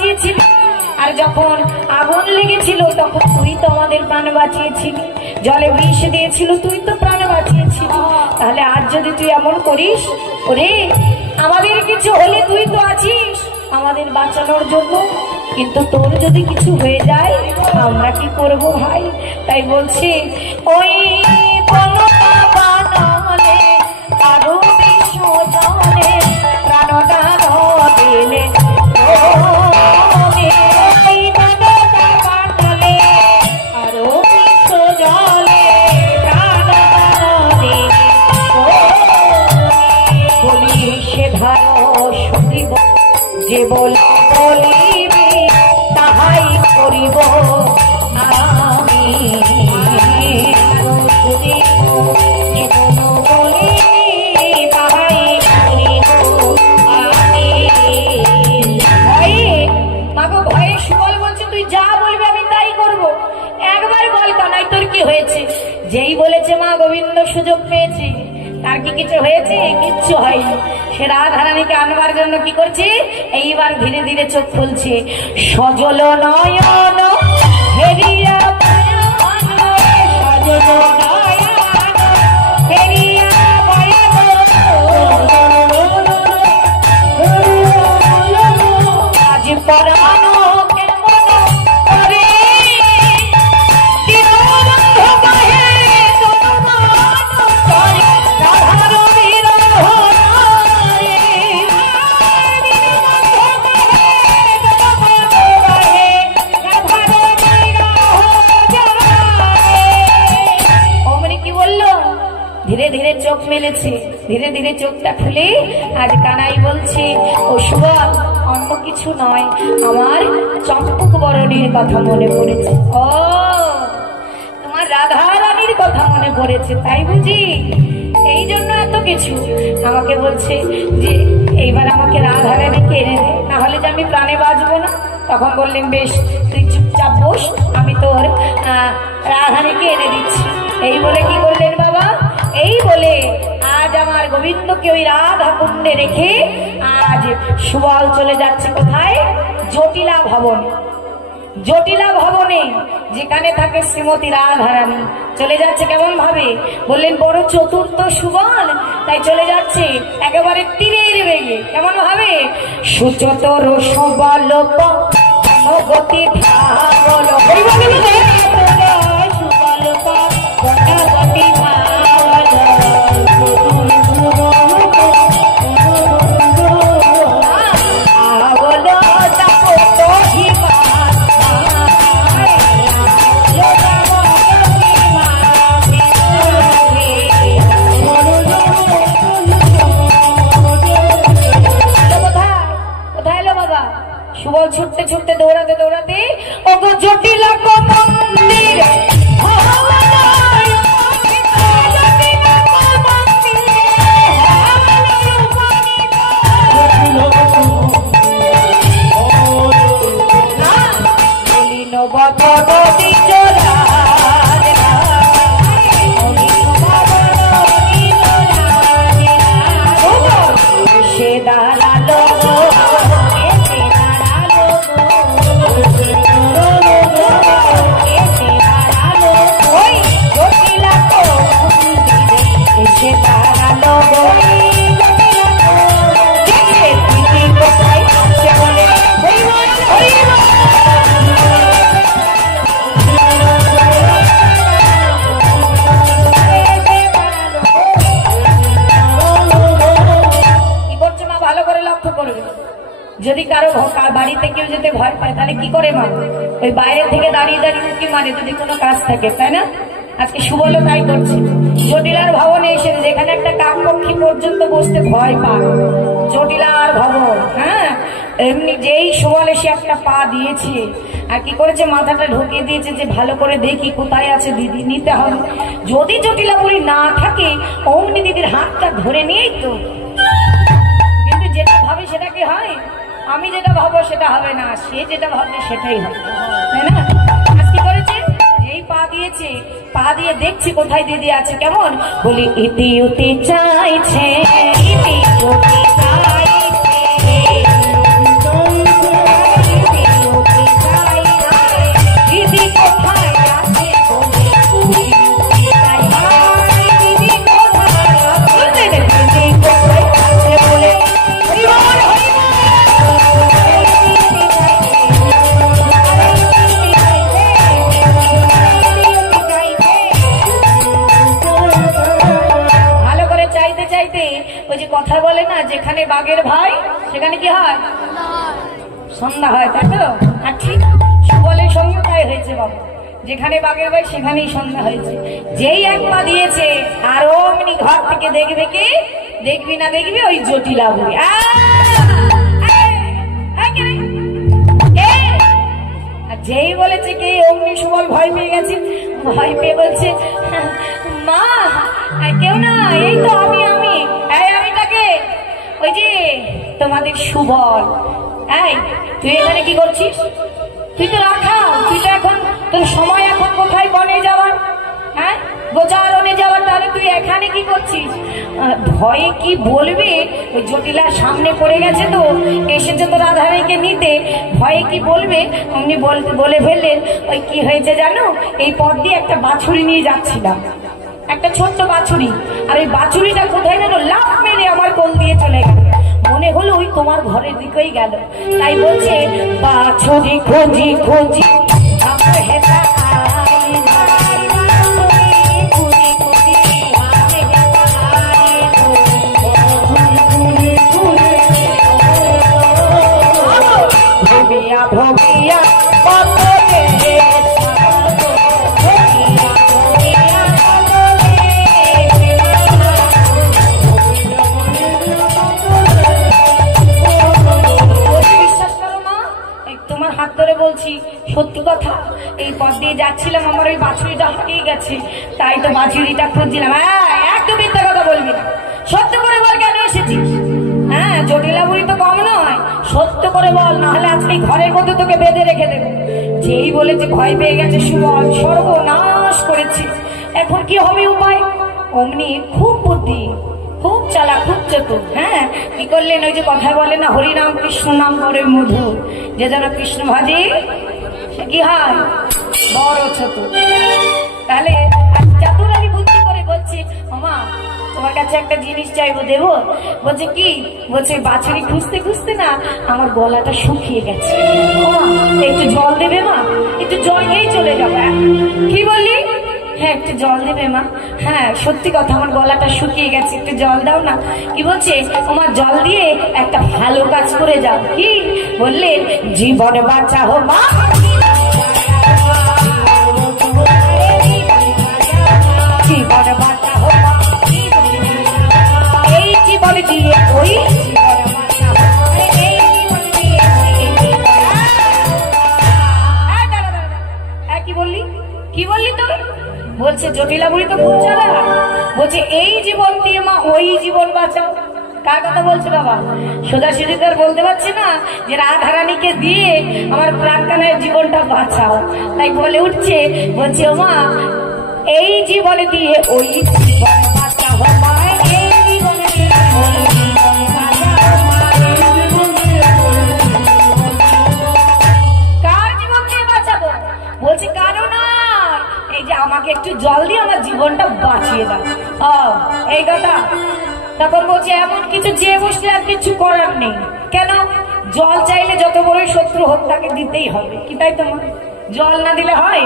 বাঁচিয়েছিলি, আর যখন আগুন লেগেছিল তখন তুই তো আমাদের প্রাণ বাঁচিয়েছিলি, জলে বিষ দিয়েছিল তুই তো প্রাণ বাঁচিয়েছিলি। তাহলে আজ যদি তুই এমন করিস, ওরে আমাদের কিছু হলে তুই তো আছিস আমাদের বাঁচানোর জন্য, কিন্তু তোর যদি কিছু হয়ে যায় আমরা কি করব ভাই? তাই বলছি ওই আরো বিশ্বজনে প্রাণদান দিলে আরো বিশ্বজলে প্রাণদান দিলে বলি সে ধারো শুনিব, যে বলিবি তাহাই করিব আমি। ভয়ে সুবল বলছে তুই যা বলবি আমি তাই করবো, একবার বল কানাই তোর কি হয়েছে? যেই বলেছে মা গোবিন্দ সুযোগ পেয়েছে, তার কি কিছু হয়েছে? কিচ্ছু হয়নি। সে রাধারানীকে আনবার জন্য কি করছে, এইবার ধীরে ধীরে চোখ খুলছে। সজল নয়ন হেরিয়া আজ পরানো কেমন করে ধীরে ধীরে চোখ মেলেছে, ধীরে ধীরে চোখটা খুলে আজ কানাই বলছে ও সুবল অন্য কিছু নয়, আমার চম্পক বরণীর কথা মনে পড়েছে। ও তোমার রাধা রানীর কথা মনে পড়েছে তাই বুঝি, এই জন্য এত কিছু আমাকে বলছে যে এইবার আমাকে রাধা রানীকে এনে দে, নাহলে যে আমি প্রাণে বাঁচবো না। তখন বললেন বেশ তুই চুপচাপ বস, আমি তোর রাধারানীকে এনে দিচ্ছি। এই বলে কি করলেন বাবা, এই বলে আজ আমার গোবিন্দকে ওই রাধা কুণ্ডে রেখে আজ সুবল চলে যাচ্ছে কোথায়, জটিলা ভবনে। জটিলা ভবনে যেখানে থাকে শ্রীমতী রাধারানী চলে যাচ্ছে কেমন ভাবে, বললেন বড় চতুর্থ সুবল, তাই চলে যাচ্ছে একেবারে তীরের বেগে। কেমন ভাবে, সুচতর সুবল গতি ধাবল সুবল ছুটতে ছুটতে দৌড়াতে দৌড়াতে ওগো জটিলা কো মন্দির সে দাঁড়ালো যদি কারো বাড়িতে কেউ যেতে ভয় পায় তাহলে কি করে মা, ওই বাইরে থেকে দাঁড়িয়ে দাঁড়িয়ে উঁকি মারে যদি কোনো কাজ থাকে, তাই না? আজকে সুবলও তাই করছে। জটিলার ভবনে এসে যেখানে একটা কাকপক্ষী পর্যন্ত বসতে ভয় পায়, জটিলার ভবন। হ্যাঁ, এমনি যেই সুবল এসে একটা পা দিয়েছে আর কি করেছে, মাথাটা ঢুকিয়ে দিয়েছে যে ভালো করে দেখি কোথায় আছে দিদি, নিতে হবে। যদি জটিলা বলি না থাকে অমনি দিদির হাতটা ধরে নিয়েই তো, কিন্তু যেটা ভাবে সেটা কি হয়, আমি যেটা ভাবো সেটা হবে না, সে যেটা ভাববে সেটাই হবে, তাই না? আজ কি করেছে, এই পা দিয়েছে, পা দিয়ে দেখছি কোথায় দিদি আছে। কেমন বলি ইতি উতি চাইছে, ইতি উতি চাইছে সন্ধ্যা হয়, তাই তো? আর ঠিক সুবলের সঙ্গে তাই হয়েছে বাবা, যেখানে বাঘের ভাই সেখানেই সন্ধ্যা হয়েছে। যেই এক পা দিয়েছে আর অমনি ঘর থেকে দেখবে কি, দেখবি না দেখবি ওই জটিলা বুড়ি। যেই বলেছে কি অমনি সুবল ভয় পেয়ে গেছে, ভয় পেয়ে বলছে মা কেউ না, এই তো আমি আমি তাকে, ওই যে তোমাদের সুবল। এই তুই এখানে কি করছিস? তুই তো রাখাল, তুই তো এখন তোর সময় এখন কোথায় বনে যাওয়ার, হ্যাঁ গোচারণে যাওয়ার, তাহলে তুই এখানে কি করছিস? ভয়ে কি বলবে, ওই জটিলার সামনে পড়ে গেছে তো, এসেছে তো রাধারানীকে নিতে, ভয়ে কি বলবে অমনি বলে ফেললেন ওই কি হয়েছে জানো, এই পথ দিয়ে একটা বাছুরি নিয়ে যাচ্ছিলাম, একটা ছোট্ট বাছুরি, আর ওই বাছুরিটা কোথায় যেন লাফ মেরে আমার কোল দিয়ে চলে গেল, মনে হলো ওই তোমার ঘরের দিকেই গেল। তাই বলছে বাছুরি খোঁজি খোঁজি আমার হেতা ভবিয়া ভবিয়া বলছি সত্যি কথা, এই পথ দিয়ে যাচ্ছিলাম, আমার ওই বাছুরিটা হারিয়ে গেছে, তাই তো বাছুরিটা খুঁজছিলাম। একদম মিথ্যা কথা বলবি না, সত্য করে বল কেন এসেছিস? হ্যাঁ জটিলা বুড়ি তো কম নয়, সত্য করে বল, নাহলে আজকে ঘরের মধ্যে তোকে বেঁধে রেখে দেবে। যেই বলেছে ভয় পেয়ে গেছে সুবল, সর্বনাশ করেছি, এখন কি হবে উপায়? অমনি খুব বুদ্ধি, খুব চালা, খুব চতুর। হ্যাঁ কি করলেন, ওই যে কথা বলে না হরিনাম কৃষ্ণ নাম করে মধু, যে যেন কৃষ্ণ ভাজি সে কি হয় বড় চতুর। তাহলে চাতুর আমি বুদ্ধি করে বলছি মামা তোমার কাছে একটা জিনিস চাইবো, দেবো? বলছে কি? বলছে বাছুরি খুঁজতে খুঁজতে না আমার গলাটা শুকিয়ে গেছে, একটু জল দেবে মা? একটু জল নিয়েই চলে যাবে। কি বললি? হ্যাঁ একটু জল দেবে মা? হ্যাঁ সত্যি কথা, আমার গলাটা শুকিয়ে গেছে, একটু জল দাও না। কি বলছে? আমার জল দিয়ে একটা ভালো কাজ করে যাও। কি বললে? জীবন বাঁচাও মা, জীবন বাঁচাও মা, এই জীবন দিয়ে ওই কি বললি? কি বললি তুই? বলছে জটিলা বুড়ি তো খুব চালা, বলছে এই জীবন দিয়ে মা ওই জীবন বাঁচাও। কার কথা বলছে বাবা? সোজাসুজি তো আর বলতে পারছি না যে রাধারানীকে দিয়ে আমার প্রাণকানের জীবনটা বাঁচাও, তাই বলে উঠছে, বলছে ও মা এই জীবন দিয়ে ওই জীবন বাঁচাও মা, এই জীবন দিয়ে ওই জীবন বাঁচাও মা। কার জীবন দিয়ে বাঁচাবো? বলছে কারো না, এই যে আমাকে একটু জল দিয়ে আমার জীবনটা বাঁচিয়ে দাও। এই কথা। তখন বলছে এমন কিছু চেয়ে বসলে আর কিছু করার নেই। কেন? জল চাইলে যত বড় শত্রু হোক তাকে দিতেই হবে, কি তাই তোমার? জল না দিলে হয়?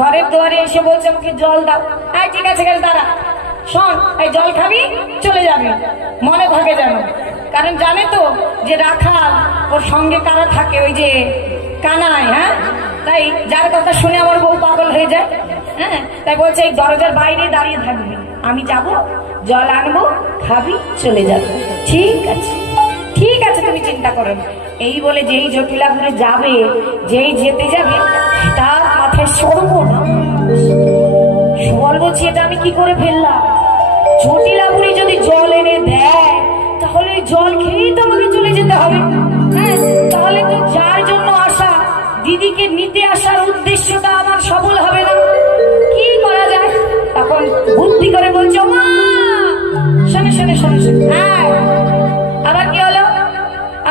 ঘরের দুয়ারে এসে বলছে আমাকে জল দাও, তাই ঠিক আছে গেল তারা শোন এই জল খাবি চলে যাবে, মনে থাকে যেন, কারণ জানে তো যে রাখাল ওর সঙ্গে কারা থাকে, ওই যে কানাই। হ্যাঁ তাই যার কথা শুনে আমার বউ পাগল হয়ে যায়। হ্যাঁ তাই বলছে এই দরজার বাইরে দাঁড়িয়ে থাকবি, আমি যাব জল আনবো, খাবি চলে যাবে। ঠিক আছে ঠিক আছে তুমি চিন্তা করো না। এই বলে যেই জটিলা ঘুরে যাবে, যেই যেতে যাবে তার মাথায় সর্বনাশ। সুবল বলছি এটা আমি কি করে ফেললাম? জটিলা বুড়ি যদি জল এনে দেয় তাহলে জল খেয়েই তো আমাকে চলে যেতে হবে। হ্যাঁ তাহলে তো যার জন্য আসা, দিদিকে নিতে আসার উদ্দেশ্যটা আমার সফল হবে না। কি করা যায়? তখন বুদ্ধি করে বলছে মা শোনে শোনে শোনে শোনে, হ্যাঁ আবার কি হলো?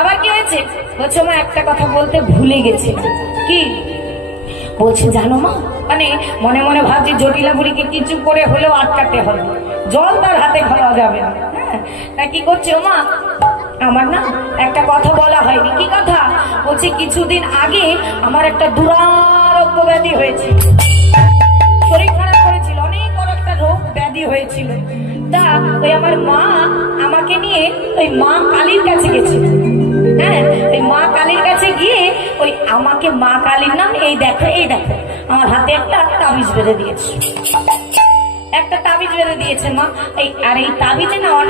আবার কি হয়েছে? বলছে মা একটা কথা বলতে ভুলে গেছি। কি বলছে জানো মা? মানে মনে মনে ভাবছি জটিলা বুড়িকে কিছু করে হলেও আটকাতে হবে, জল তার হাতে খাওয়া যাবে না। হ্যাঁ তা কি করছে ও মা? আমার না একটা কথা বলা হয়নি। কি কথা? বলছে কিছুদিন আগে আমার একটা দুরারোগ্য ব্যাধি হয়েছিল, শরীর খারাপ করেছিল, অনেক বড় একটা রোগ ব্যাধি হয়েছিল। তা ওই আমার মা আমাকে নিয়ে ওই মা কালীর কাছে গেছিল। হ্যাঁ ওই মা কালীর কাছে গিয়ে ওই আমাকে মা কালীর নাম এই দেখো আমার হাতে একটা তাবিজ বেঁধে দিয়েছে, একটা তাবিজ বেঁধে দিয়েছে মা। এই আর এই তাবিজে না